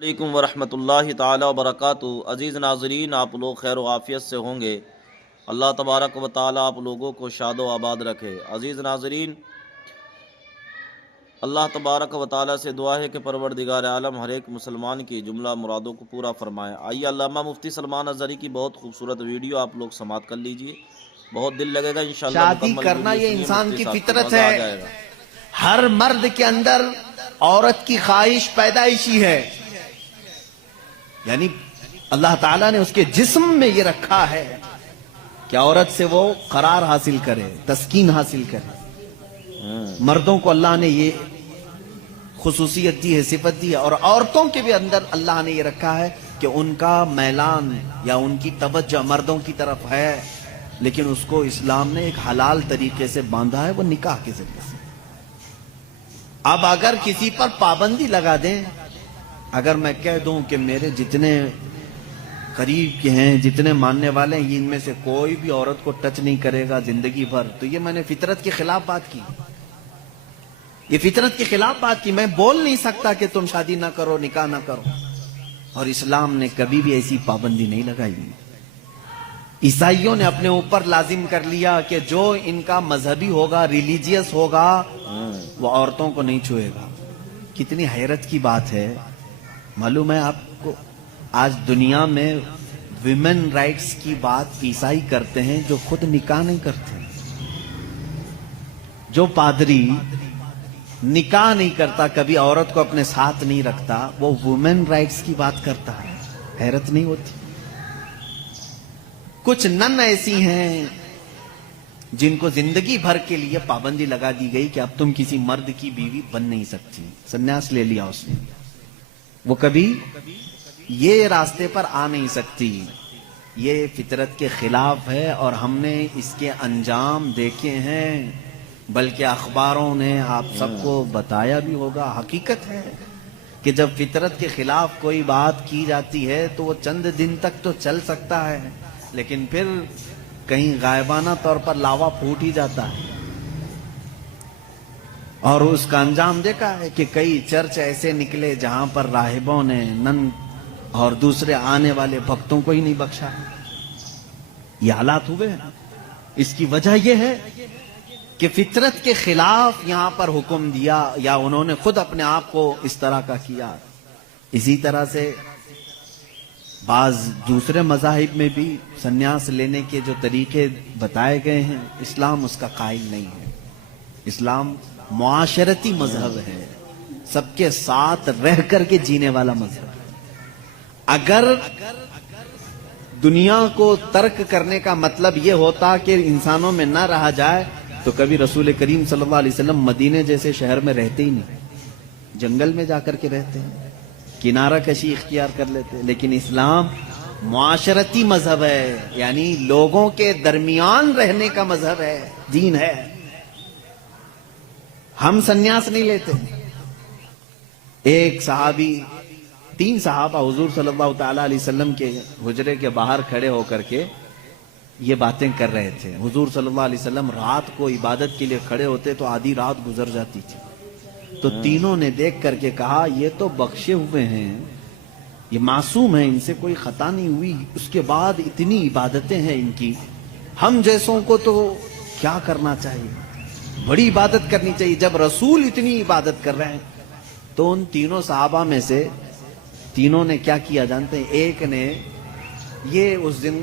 علیکم ورحمۃ اللہ تعالی وبرکاتہ۔ عزیز ناظرین، آپ لوگ خیر و عافیت سے ہوں گے۔ اللہ تبارک و تعالی آپ لوگوں کو شاد و آباد رکھے۔ عزیز ناظرین، اللہ تبارک و تعالی سے دعا ہے کہ پروردگار عالم ہر ایک مسلمان کی جملہ مرادوں کو پورا فرمائے۔ آئیے علامہ مفتی سلمان اظہری کی بہت خوبصورت ویڈیو آپ لوگ سماعت کر لیجئے، بہت دل لگے گا انشاءاللہ۔ شادی مکمل کرنا ویڈیو یہ سنیے، انسان مفتی کی صاحب کو فطرت مزہ آ ہے۔ جائے گا۔ ہر مرد کے اندر عورت کی خواہش پیدائشی ہے، یعنی اللہ تعالیٰ نے اس کے جسم میں یہ رکھا ہے کہ عورت سے وہ قرار حاصل کرے، تسکین حاصل کرے۔ مردوں کو اللہ نے یہ خصوصیت دی ہے، صفت دی ہے، اور عورتوں کے بھی اندر اللہ نے یہ رکھا ہے کہ ان کا میلان یا ان کی توجہ مردوں کی طرف ہے، لیکن اس کو اسلام نے ایک حلال طریقے سے باندھا ہے، وہ نکاح کے ذریعے سے۔ اب اگر کسی پر پابندی لگا دیں، اگر میں کہہ دوں کہ میرے جتنے قریب کے ہیں، جتنے ماننے والے ہیں، ان میں سے کوئی بھی عورت کو ٹچ نہیں کرے گا زندگی بھر، تو یہ میں نے فطرت کے خلاف بات کی، یہ فطرت کے خلاف بات کی۔ میں بول نہیں سکتا کہ تم شادی نہ کرو، نکاح نہ کرو، اور اسلام نے کبھی بھی ایسی پابندی نہیں لگائی۔ عیسائیوں نے اپنے اوپر لازم کر لیا کہ جو ان کا مذہبی ہوگا، ریلیجیس ہوگا، وہ عورتوں کو نہیں چھوئے گا۔ کتنی حیرت کی بات ہے۔ معلوم ہے آپ کو، آج دنیا میں ویمن رائٹس کی بات عیسائی کرتے ہیں جو خود نکاح نہیں کرتے۔ جو پادری نکاح نہیں کرتا، کبھی عورت کو اپنے ساتھ نہیں رکھتا، وہ ویمن رائٹس کی بات کرتا ہے۔ حیرت نہیں ہوتی؟ کچھ نن ایسی ہیں جن کو زندگی بھر کے لیے پابندی لگا دی گئی کہ اب تم کسی مرد کی بیوی بن نہیں سکتی، سنیاس لے لیا اس نے، وہ کبھی یہ راستے پر آ نہیں سکتی۔ یہ فطرت کے خلاف ہے، اور ہم نے اس کے انجام دیکھے ہیں، بلکہ اخباروں نے آپ سب کو بتایا بھی ہوگا۔ حقیقت ہے کہ جب فطرت کے خلاف کوئی بات کی جاتی ہے تو وہ چند دن تک تو چل سکتا ہے، لیکن پھر کہیں غائبانہ طور پر لاوا پھوٹ ہی جاتا ہے۔ اور اس کا انجام دیکھا ہے کہ کئی چرچ ایسے نکلے جہاں پر راہبوں نے نن اور دوسرے آنے والے بھکتوں کو ہی نہیں بخشا۔ یہ حالات ہوئے ہیں۔ اس کی وجہ یہ ہے کہ فطرت کے خلاف یہاں پر حکم دیا، یا انہوں نے خود اپنے آپ کو اس طرح کا کیا۔ اسی طرح سے بعض دوسرے مذاہب میں بھی سنیاس لینے کے جو طریقے بتائے گئے ہیں، اسلام اس کا قائل نہیں ہے۔ اسلام معاشرتی مذہب ہے، سب کے ساتھ رہ کر کے جینے والا مذہب ہے۔ اگر دنیا کو ترک کرنے کا مطلب یہ ہوتا کہ انسانوں میں نہ رہا جائے، تو کبھی رسول کریم صلی اللہ علیہ وسلم مدینے جیسے شہر میں رہتے ہی نہیں، جنگل میں جا کر کے رہتے ہیں، کنارہ کشی اختیار کر لیتے۔ لیکن اسلام معاشرتی مذہب ہے، یعنی لوگوں کے درمیان رہنے کا مذہب ہے، دین ہے۔ ہم سنیاس نہیں لیتے۔ ایک صحابی، 3 صحابہ حضور صلی اللہ تعالی علیہ وسلم کے حجرے کے باہر کھڑے ہو کر کے یہ باتیں کر رہے تھے۔ حضور صلی اللہ علیہ وسلم رات کو عبادت کے لیے کھڑے ہوتے تو آدھی رات گزر جاتی تھی، تو تینوں نے دیکھ کر کے کہا یہ تو بخشے ہوئے ہیں، یہ معصوم ہیں، ان سے کوئی خطا نہیں ہوئی، اس کے بعد اتنی عبادتیں ہیں ان کی، ہم جیسوں کو تو کیا کرنا چاہیے، بڑی عبادت کرنی چاہیے۔ جب رسول اتنی عبادت کر رہے ہیں، تو ان تینوں صحابہ میں سے تینوں نے کیا کیا جانتے ہیں؟ ایک نے یہ اس دن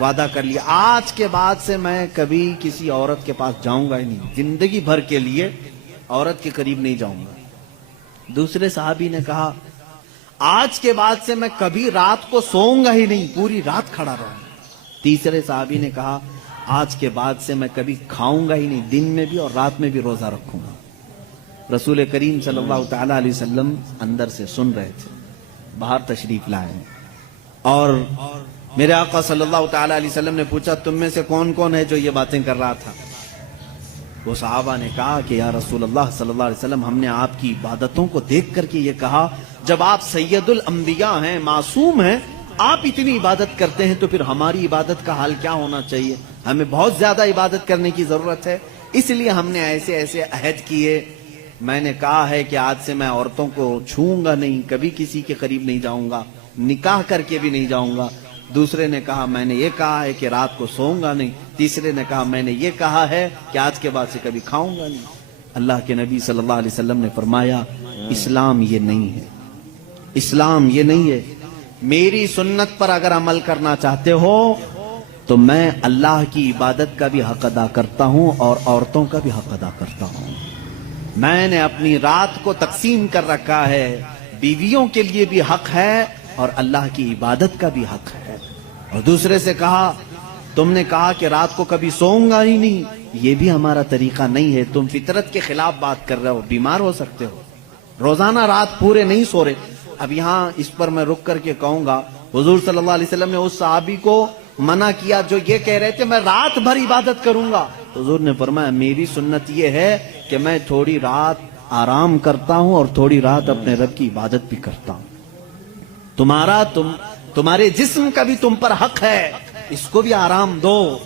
وعدہ کر لیا، آج کے بعد سے میں کبھی کسی عورت کے پاس جاؤں گا ہی نہیں، زندگی بھر کے لیے عورت کے قریب نہیں جاؤں گا۔ دوسرے صحابی نے کہا آج کے بعد سے میں کبھی رات کو سوؤں گا ہی نہیں، پوری رات کھڑا رہوں گا۔ تیسرے صحابی نے کہا آج کے بعد سے میں کبھی کھاؤں گا ہی نہیں، دن میں بھی اور رات میں بھی روزہ رکھوں گا۔ رسول کریم صلی اللہ تعالی علیہ وسلم اندر سے سن رہے تھے، باہر تشریف لائے، اور میرے آقا صلی اللہ تعالی علیہ وسلم نے پوچھا تم میں سے کون کون ہے جو یہ باتیں کر رہا تھا؟ وہ صحابہ نے کہا کہ یا رسول اللہ صلی اللہ علیہ وسلم، ہم نے آپ کی عبادتوں کو دیکھ کر کے یہ کہا، جب آپ سید الانبیاء ہیں، معصوم ہیں، آپ اتنی عبادت کرتے ہیں، تو پھر ہماری عبادت کا حال کیا ہونا چاہیے؟ ہمیں بہت زیادہ عبادت کرنے کی ضرورت ہے، اس لیے ہم نے ایسے ایسے عہد کیے میں نے کہا ہے کہ آج سے میں عورتوں کو چھوؤں گا نہیں, کبھی کسی کے قریب نہیں جاؤں گا, نکاح کر کے بھی نہیں جاؤں گا. دوسرے نے کہا میں نے یہ کہا ہے کہ رات کو سوؤں گا نہیں. تیسرے نے کہا میں نے یہ کہا ہے کہ آج کے بعد سے کبھی کھاؤں گا نہیں. اللہ کے نبی صلی اللہ علیہ وسلم نے فرمایا اسلام یہ نہیں ہے, اسلام یہ نہیں ہے. میری سنت پر اگر عمل کرنا چاہتے ہو تو میں اللہ کی عبادت کا بھی حق ادا کرتا ہوں اور عورتوں کا بھی حق ادا کرتا ہوں. میں نے اپنی رات کو تقسیم کر رکھا ہے, بیویوں کے لیے بھی حق ہے اور اللہ کی عبادت کا بھی حق ہے. اور دوسرے سے کہا تم نے کہا کہ رات کو کبھی سوؤں گا ہی نہیں, یہ بھی ہمارا طریقہ نہیں ہے, تم فطرت کے خلاف بات کر رہے ہو, بیمار ہو سکتے ہو, روزانہ رات پورے نہیں سو رہے. اب یہاں اس پر میں رک کر کے کہوں گا حضور صلی اللہ علیہ وسلم نے اس صحابی کو منع کیا جو یہ کہہ رہے تھے میں رات بھر عبادت کروں گا. حضور نے فرمایا میری سنت یہ ہے کہ میں تھوڑی رات آرام کرتا ہوں اور تھوڑی رات اپنے رب کی عبادت بھی کرتا ہوں. تمہارے جسم کا بھی تم پر حق ہے, اس کو بھی آرام دو.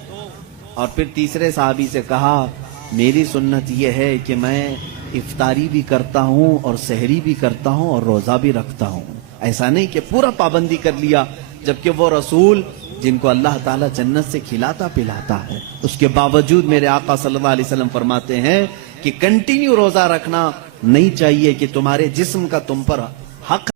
اور پھر تیسرے صحابی سے کہا میری سنت یہ ہے کہ میں افطاری بھی کرتا ہوں اور سحری بھی کرتا ہوں اور روزہ بھی رکھتا ہوں. ایسا نہیں کہ پورا پابندی کر لیا, جبکہ وہ رسول جن کو اللہ تعالیٰ جنت سے کھلاتا پلاتا ہے, اس کے باوجود میرے آقا صلی اللہ علیہ وسلم فرماتے ہیں کہ کنٹینیو روزہ رکھنا نہیں چاہیے کہ تمہارے جسم کا تم پر حق